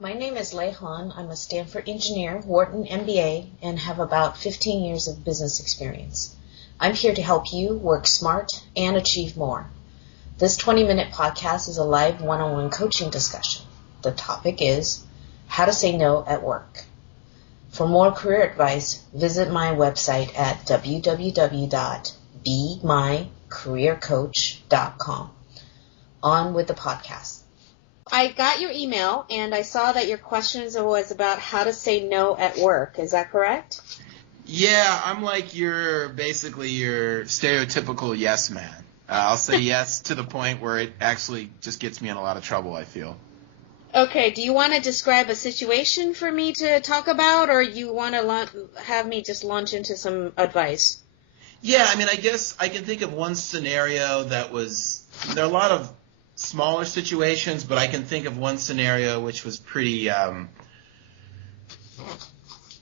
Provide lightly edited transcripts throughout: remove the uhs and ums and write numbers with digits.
My name is Lei Han. I'm a Stanford engineer, Wharton MBA, and have about 15 years of business experience. I'm here to help you work smart and achieve more. This 20-minute podcast is a live one-on-one coaching discussion. The topic is how to say no at work. For more career advice, visit my website at www.bemycareercoach.com. On with the podcast. I got your email, and I saw that your questions was about how to say no at work. Is that correct? Yeah, I'm like basically your stereotypical yes man. I'll say yes to the point where it actually just gets me in a lot of trouble, I feel. Okay, do you want to describe a situation for me to talk about, or you want to have me just launch into some advice? Yeah, I guess I can think of one scenario there are a lot of smaller situations, but I can think of one scenario which was pretty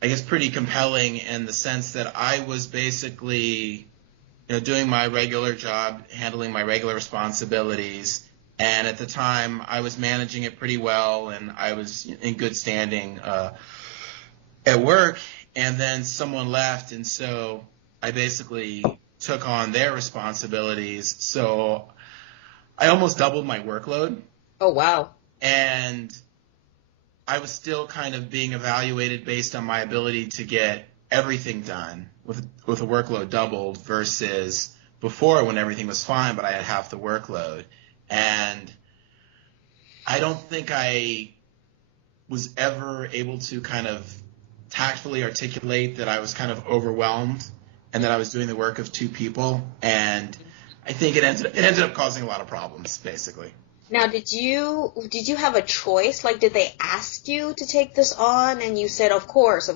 compelling in the sense that I was basically, doing my regular job, handling my regular responsibilities, and at the time I was managing it pretty well, and I was in good standing at work, and then someone left, and so I basically took on their responsibilities, so I almost doubled my workload. Oh, wow. And I was still kind of being evaluated based on my ability to get everything done with a workload doubled versus before when everything was fine, but I had half the workload. And I don't think I was ever able to kind of tactfully articulate that I was kind of overwhelmed and that I was doing the work of two people. And I think it ended up causing a lot of problems, basically. Now, did you have a choice? Like, did they ask you to take this on, and you said, of course,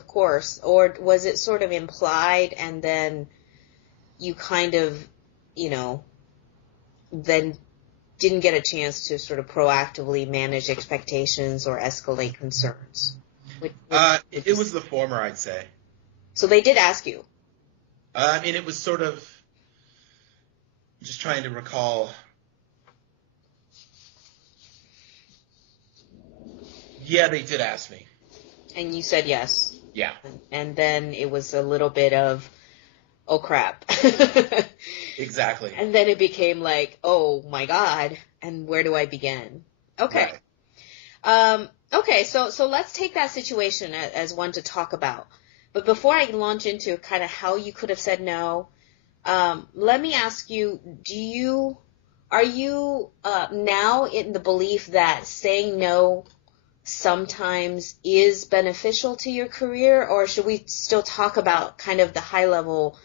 or was it sort of implied, and then you kind of, then didn't get a chance to sort of proactively manage expectations or escalate concerns? It was the former, I'd say. So they did ask you? It was sort of, just trying to recall. Yeah, they did ask me. And you said yes? Yeah. And then it was a little bit of, oh, crap. Exactly. And then it became like, oh, my God, and where do I begin? Okay. Right. Okay, so let's take that situation as one to talk about. But before I launch into kind of how you could have said no, let me ask you, are you now in the belief that saying no sometimes is beneficial to your career, or should we still talk about kind of the high level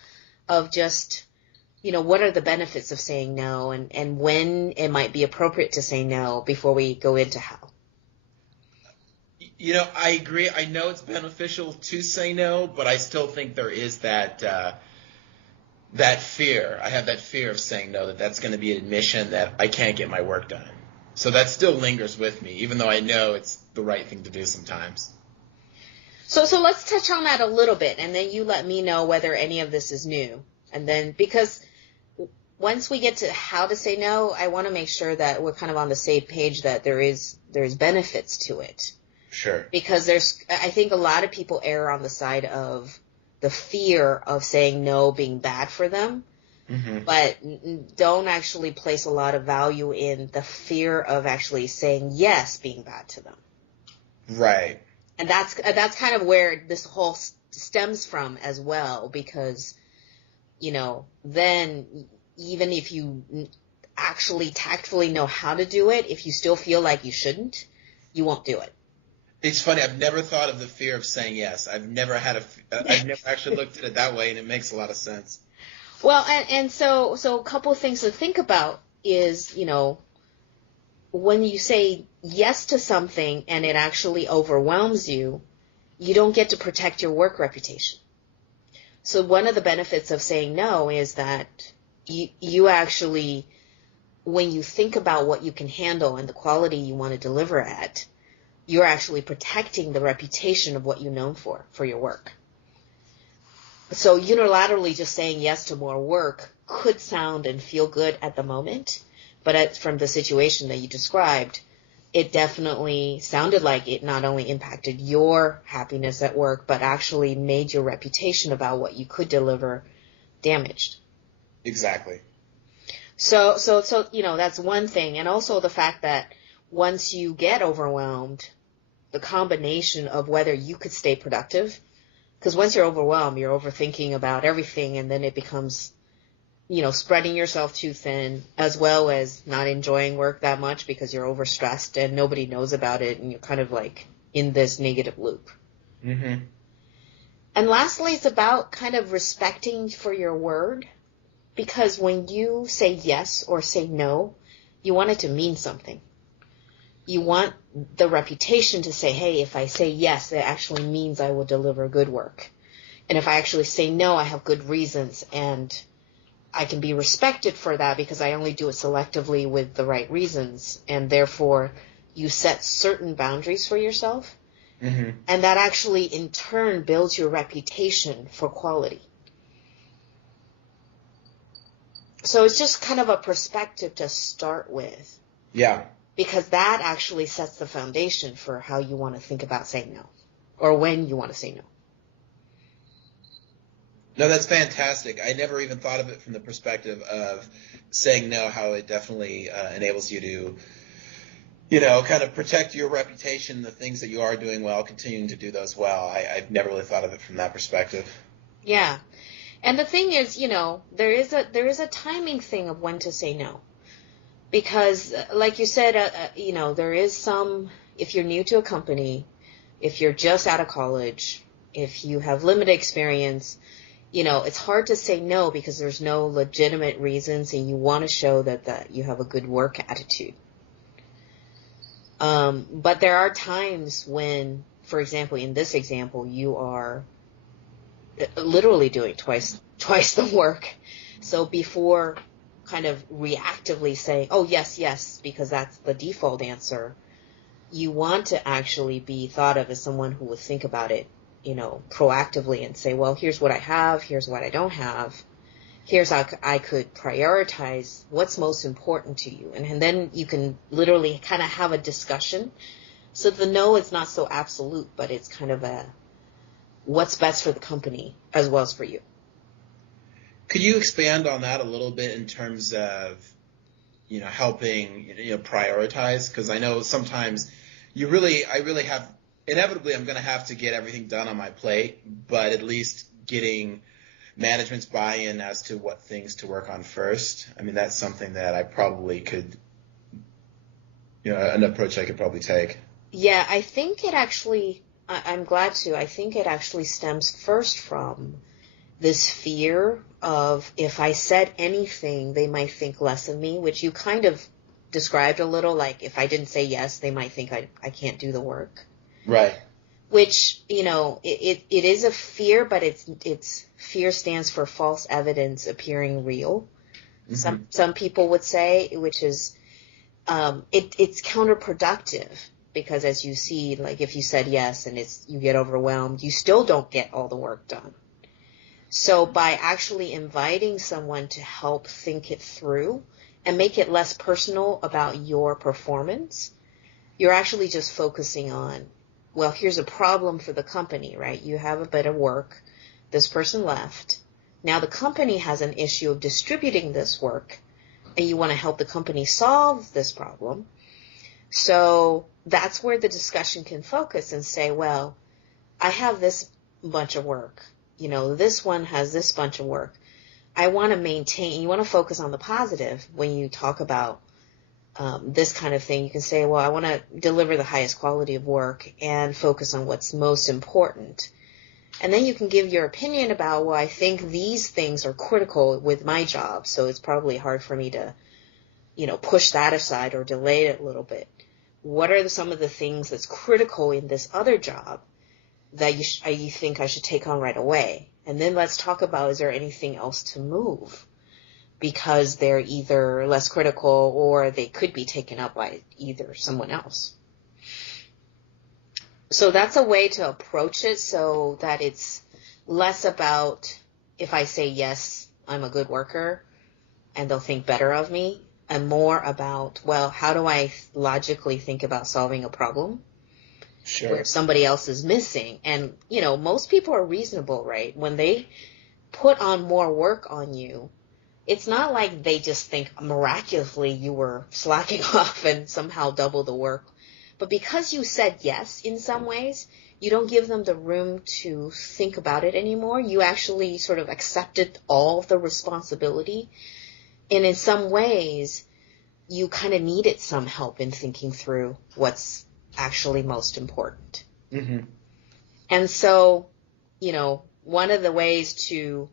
of just, what are the benefits of saying no and when it might be appropriate to say no before we go into how? I agree. I know it's beneficial to say no, but I still think there is that fear. I have that fear of saying no, that's going to be an admission that I can't get my work done. So that still lingers with me, even though I know it's the right thing to do sometimes. So let's touch on that a little bit, and then you let me know whether any of this is new. And then, because once we get to how to say no, I want to make sure that we're kind of on the same page that there's benefits to it. Sure. Because I think a lot of people err on the side of the fear of saying no being bad for them, but don't actually place a lot of value in the fear of actually saying yes being bad to them. Right. And that's kind of where this whole stems from as well, because, then even if you actually tactfully know how to do it, if you still feel like you shouldn't, you won't do it. It's funny. I've never thought of the fear of saying yes. I've never actually looked at it that way, and it makes a lot of sense. Well, and so a couple of things to think about is, when you say yes to something and it actually overwhelms you, you don't get to protect your work reputation. So one of the benefits of saying no is that you actually, when you think about what you can handle and the quality you want to deliver at, you're actually protecting the reputation of what you're known for your work. So unilaterally just saying yes to more work could sound and feel good at the moment, but from the situation that you described, it definitely sounded like it not only impacted your happiness at work, but actually made your reputation about what you could deliver damaged. Exactly. So, that's one thing. And also the fact that once you get overwhelmed, the combination of whether you could stay productive, because once you're overwhelmed, you're overthinking about everything, and then it becomes, spreading yourself too thin, as well as not enjoying work that much because you're overstressed and nobody knows about it, and you're kind of like in this negative loop. Mm-hmm. And lastly, it's about kind of respecting for your word, because when you say yes or say no, you want it to mean something. You want the reputation to say, hey, if I say yes, it actually means I will deliver good work. And if I actually say no, I have good reasons, and I can be respected for that because I only do it selectively with the right reasons. And therefore, you set certain boundaries for yourself. Mm-hmm. And that actually, in turn, builds your reputation for quality. So it's just kind of a perspective to start with. Yeah. Because that actually sets the foundation for how you want to think about saying no, or when you want to say no. No, that's fantastic. I never even thought of it from the perspective of saying no, how it definitely enables you to, kind of protect your reputation, the things that you are doing well, continuing to do those well. I've never really thought of it from that perspective. Yeah. And the thing is, there is a timing thing of when to say no. Because, like you said, there is some, if you're new to a company, if you're just out of college, if you have limited experience, it's hard to say no because there's no legitimate reasons and you want to show that you have a good work attitude. But there are times when, for example, in this example, you are literally doing twice the work. So before kind of reactively saying, oh, yes, because that's the default answer, you want to actually be thought of as someone who would think about it, proactively and say, well, here's what I have, here's what I don't have, here's how I could prioritize what's most important to you. And then you can literally kind of have a discussion. So the no is not so absolute, but it's kind of a what's best for the company as well as for you. Could you expand on that a little bit in terms of, helping, prioritize? Because I know sometimes I really have, inevitably I'm going to have to get everything done on my plate, but at least getting management's buy-in as to what things to work on first. I mean, that's something that I probably could, an approach I could probably take. Yeah, I think it actually, I'm glad to, I think it actually stems first from this fear of if I said anything, they might think less of me, which you kind of described a little, like if I didn't say yes, they might think I can't do the work. Right. Which, it is a fear, but it's fear stands for false evidence appearing real. Mm-hmm. Some people would say, which is, it's counterproductive because as you see, like if you said yes and you get overwhelmed, you still don't get all the work done. So by actually inviting someone to help think it through and make it less personal about your performance, you're actually just focusing on, well, here's a problem for the company, right? You have a bit of work. This person left. Now the company has an issue of distributing this work, and you want to help the company solve this problem. So that's where the discussion can focus and say, well, I have this bunch of work. This one has this bunch of work. I want to maintain, you want to focus on the positive when you talk about this kind of thing. You can say, well, I want to deliver the highest quality of work and focus on what's most important. And then you can give your opinion about, well, I think these things are critical with my job, so it's probably hard for me to, push that aside or delay it a little bit. What are some of the things that's critical in this other job that you think I should take on right away? And then let's talk about, is there anything else to move? Because they're either less critical or they could be taken up by either someone else. So that's a way to approach it so that it's less about if I say yes, I'm a good worker and they'll think better of me, and more about, well, how do I logically think about solving a problem where somebody else is missing? And, most people are reasonable, right? When they put on more work on you, it's not like they just think miraculously you were slacking off and somehow double the work. But because you said yes in some ways, you don't give them the room to think about it anymore. You actually sort of accepted all of the responsibility. And in some ways, you kind of needed some help in thinking through what's actually most important. Mm-hmm. And so, one of the ways to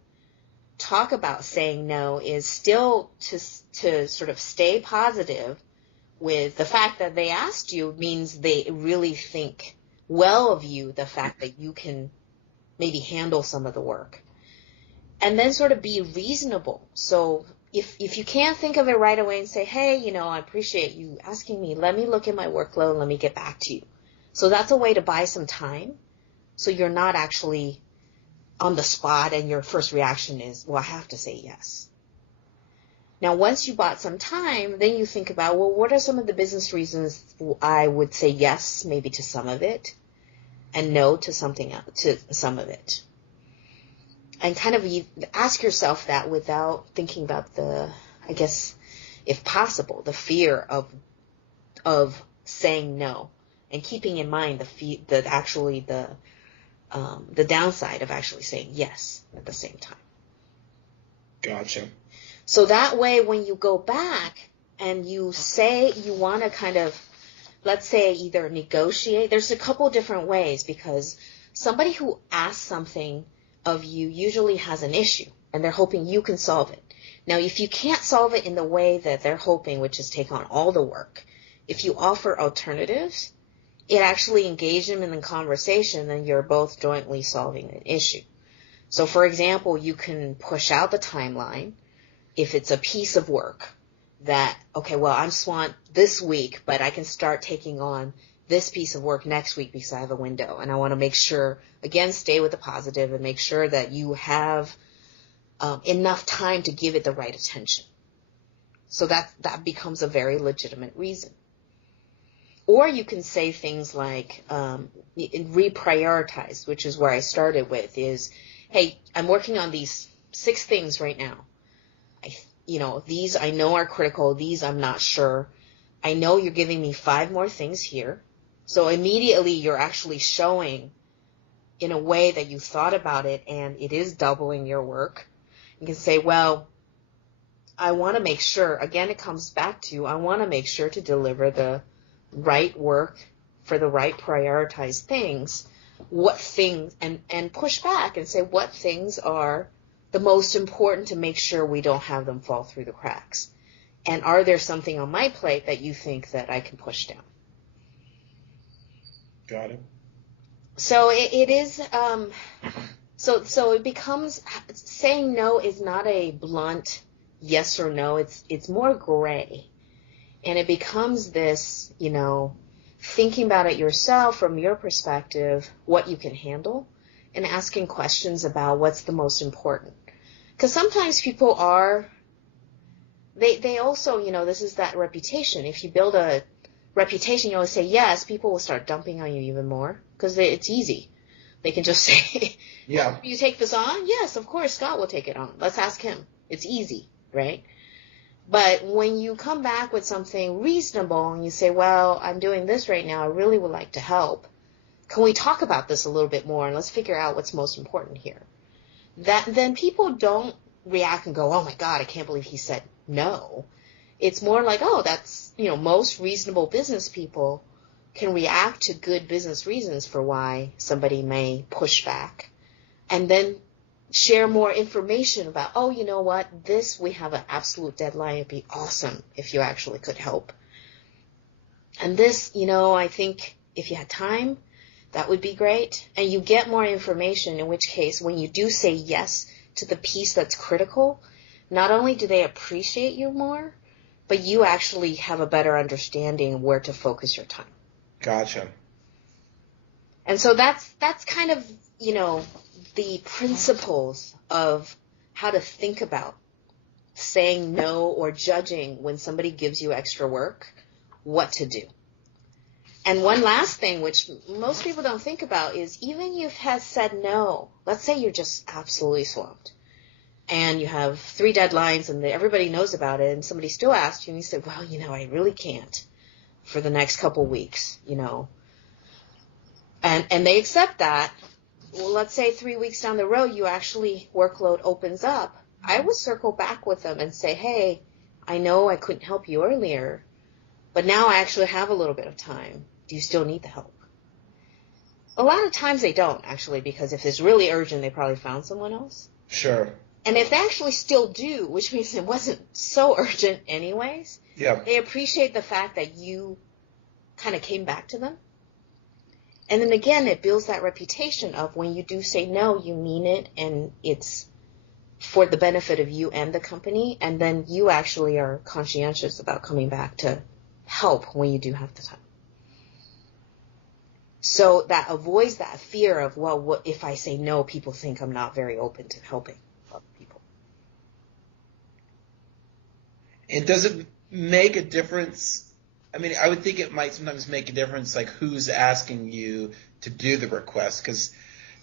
talk about saying no is still to sort of stay positive with the fact that they asked you means they really think well of you, the fact that you can maybe handle some of the work. And then sort of be reasonable. So if you can't think of it right away and say, hey, I appreciate you asking me, let me look at my workload and let me get back to you. So that's a way to buy some time. So you're not actually on the spot and your first reaction is, well, I have to say yes. Now, once you bought some time, then you think about, well, what are some of the business reasons I would say yes, maybe to some of it, and no to something else, to some of it. And kind of you ask yourself that without thinking about I guess, if possible, the fear of saying no, and keeping in mind the downside of actually saying yes at the same time. Gotcha. So that way, when you go back and you say you want to kind of, let's say, either negotiate, there's a couple different ways, because somebody who asks something of you usually has an issue and they're hoping you can solve it. Now, if you can't solve it in the way that they're hoping, which is take on all the work, if you offer alternatives, it actually engages them in the conversation and you're both jointly solving an issue. So, for example, you can push out the timeline if it's a piece of work that, okay, well, I'm swamped this week, but I can start taking on this piece of work next week because I have a window. And I want to make sure, again, stay with the positive and make sure that you have enough time to give it the right attention. So that becomes a very legitimate reason. Or you can say things like reprioritize, which is where I started with, is, hey, I'm working on these 6 things right now. These I know are critical. These I'm not sure. I know you're giving me 5 more things here. So immediately you're actually showing in a way that you thought about it and it is doubling your work. You can say, well, I want to make sure, again, it comes back to, I want to make sure to deliver the right work for the right prioritized things. What things, and push back and say what things are the most important to make sure we don't have them fall through the cracks. And are there something on my plate that you think that I can push down? Got it. So it is, so it becomes, saying no is not a blunt yes or no. It's more gray. And it becomes this, thinking about it yourself from your perspective, what you can handle, and asking questions about what's the most important. Because sometimes people they also, this is that reputation. If you build a reputation, you always say yes, people will start dumping on you even more because it's easy. They can just say, yeah, you take this on? Yes, of course, Scott will take it on. Let's ask him. It's easy, right? But when you come back with something reasonable and you say, well, I'm doing this right now, I really would like to help. Can we talk about this a little bit more and let's figure out what's most important here? Then people don't react and go, oh my God, I can't believe he said no. It's more like, oh, that's, most reasonable business people can react to good business reasons for why somebody may push back. And then share more information about, oh, you know what, we have an absolute deadline. It'd be awesome if you actually could help. And this, I think if you had time, that would be great. And you get more information, in which case, when you do say yes to the piece that's critical, not only do they appreciate you more, but you actually have a better understanding of where to focus your time. Gotcha. And so that's kind of, the principles of how to think about saying no or judging when somebody gives you extra work, what to do. And one last thing, which most people don't think about, is even if you have said no, let's say you're just absolutely swamped and you have 3 deadlines and everybody knows about it, and somebody still asks you and you say, well, I really can't for the next couple weeks, and they accept that. Well, let's say 3 weeks down the road, workload opens up. I would circle back with them and say, hey, I know I couldn't help you earlier, but now I actually have a little bit of time. Do you still need the help? A lot of times they don't, actually, because if it's really urgent, they probably found someone else. Sure. And if they actually still do, which means it wasn't so urgent anyways, they appreciate the fact that you kind of came back to them. And then again, it builds that reputation of when you do say no, you mean it, and it's for the benefit of you and the company, and then you actually are conscientious about coming back to help when you do have the time. So that avoids that fear of, well, what if I say no, people think I'm not very open to helping other people. And does it make a difference? I mean, I would think it might sometimes make a difference, like who's asking you to do the request, because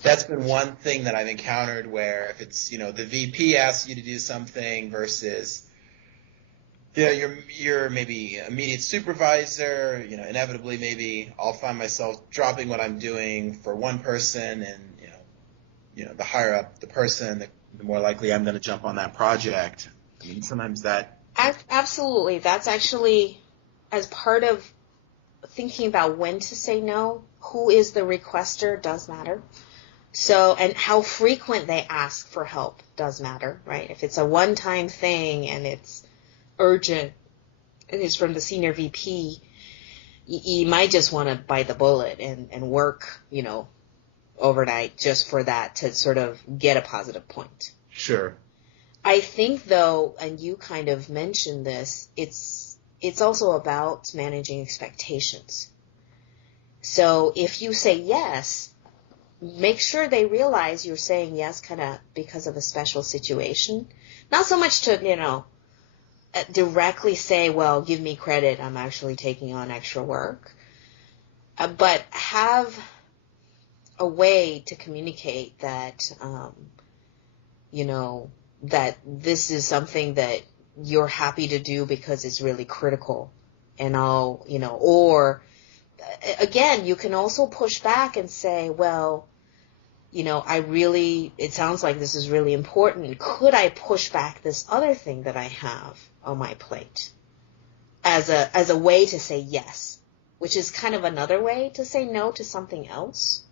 that's been one thing that I've encountered where if it's, the VP asks you to do something versus, your maybe immediate supervisor, inevitably maybe I'll find myself dropping what I'm doing for one person, and, the higher up the person, the more likely I'm going to jump on that project. I mean, sometimes that. Absolutely. That's actually, as part of thinking about when to say no, who is the requester does matter. So, and how frequent they ask for help does matter, right? If it's a one-time thing and it's urgent, and it's from the senior VP, you might just want to bite the bullet and work, overnight just for that to sort of get a positive point. Sure. I think, though, and you kind of mentioned this, it's also about managing expectations. So if you say yes, make sure they realize you're saying yes kind of because of a special situation. Not so much to, directly say, well, give me credit, I'm actually taking on extra work. But have a way to communicate that, that this is something that you're happy to do because it's really critical. And or again, you can also push back and say, well, it sounds like this is really important. Could I push back this other thing that I have on my plate as a way to say yes, which is kind of another way to say no to something else.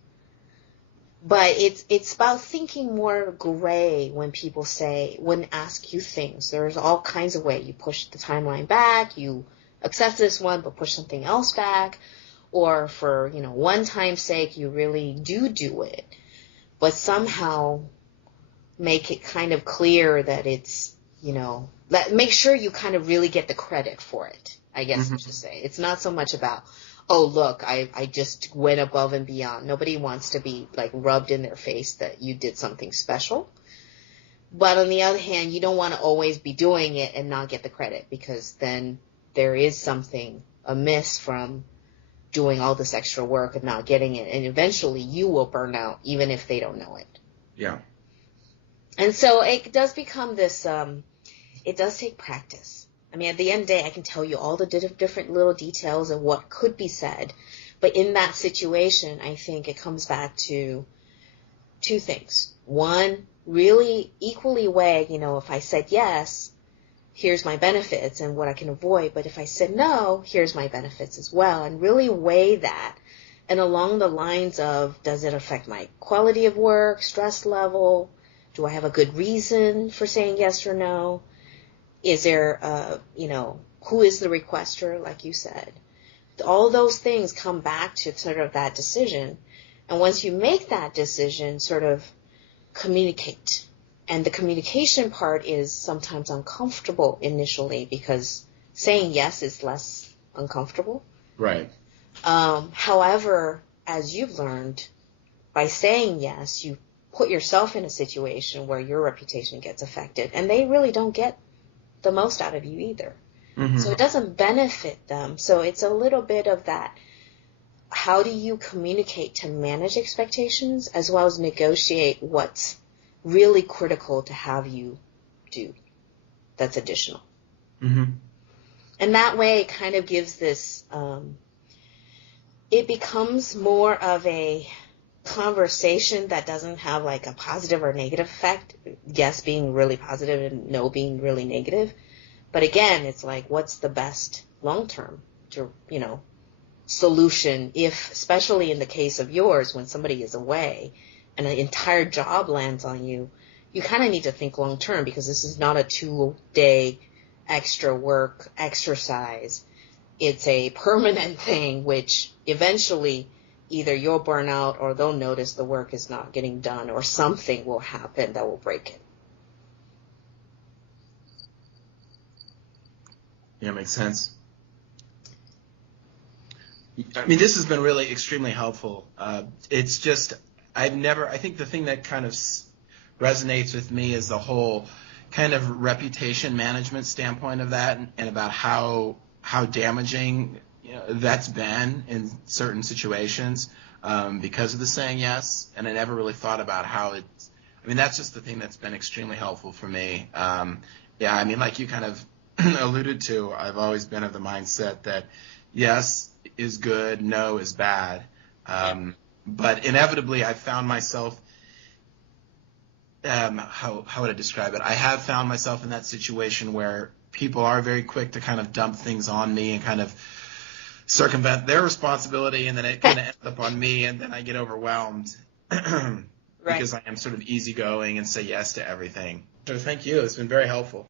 But it's about thinking more gray when people ask you things. There's all kinds of ways. You push the timeline back, you accept this one, but push something else back. Or for, one time's sake, you really do it. But somehow make it kind of clear that it's, make sure you kind of really get the credit for it, I guess I should say. It's not so much about, oh, look, I just went above and beyond. Nobody wants to be like rubbed in their face that you did something special. But on the other hand, you don't want to always be doing it and not get the credit, because then there is something amiss from doing all this extra work and not getting it. And eventually you will burn out even if they don't know it. Yeah. And so it does become this, it does take practice. I mean, at the end of the day, I can tell you all the different little details of what could be said. But in that situation, I think it comes back to 2 things. One, really equally weigh, if I said yes, here's my benefits and what I can avoid. But if I said no, here's my benefits as well. And really weigh that. And along the lines of, does it affect my quality of work, stress level? Do I have a good reason for saying yes or no? Is there, who is the requester, like you said? All those things come back to sort of that decision. And once you make that decision, sort of communicate. And the communication part is sometimes uncomfortable initially because saying yes is less uncomfortable. Right. However, as you've learned, by saying you put yourself in a situation where your reputation gets affected, and they really don't get the most out of you either. Mm-hmm. So it doesn't benefit them. So it's a little bit of that. How do you communicate to manage expectations as well as negotiate what's really critical to have you do that's additional? Mm-hmm. And that way it kind of gives this, it becomes more of a conversation that doesn't have like a positive or negative effect. Yes being really positive and no being really negative. But again, it's like, what's the best long-term to, solution if, especially in the case of yours, when somebody is away and an entire job lands on you, you kind of need to think long-term, because this is not a 2-day extra work exercise. It's a permanent thing, which eventually either you'll burn out or they'll notice the work is not getting done, or something will happen that will break it. Yeah, makes sense. I mean, this has been really extremely helpful. It's just, I think the thing that kind of resonates with me is the whole kind of reputation management standpoint of that, and about how damaging that's been in certain situations because of the saying yes. And I never really thought about how it's, I mean, that's just the thing that's been extremely helpful for me. Yeah, I mean, like you kind of alluded to, I've always been of the mindset that yes is good, no is bad. But inevitably I found myself, how would I describe it? I have found myself in that situation where people are very quick to kind of dump things on me and kind of circumvent their responsibility, and then it kind of ends up on me, and then I get overwhelmed because I am sort of easygoing and say yes to everything. So thank you. It's been very helpful.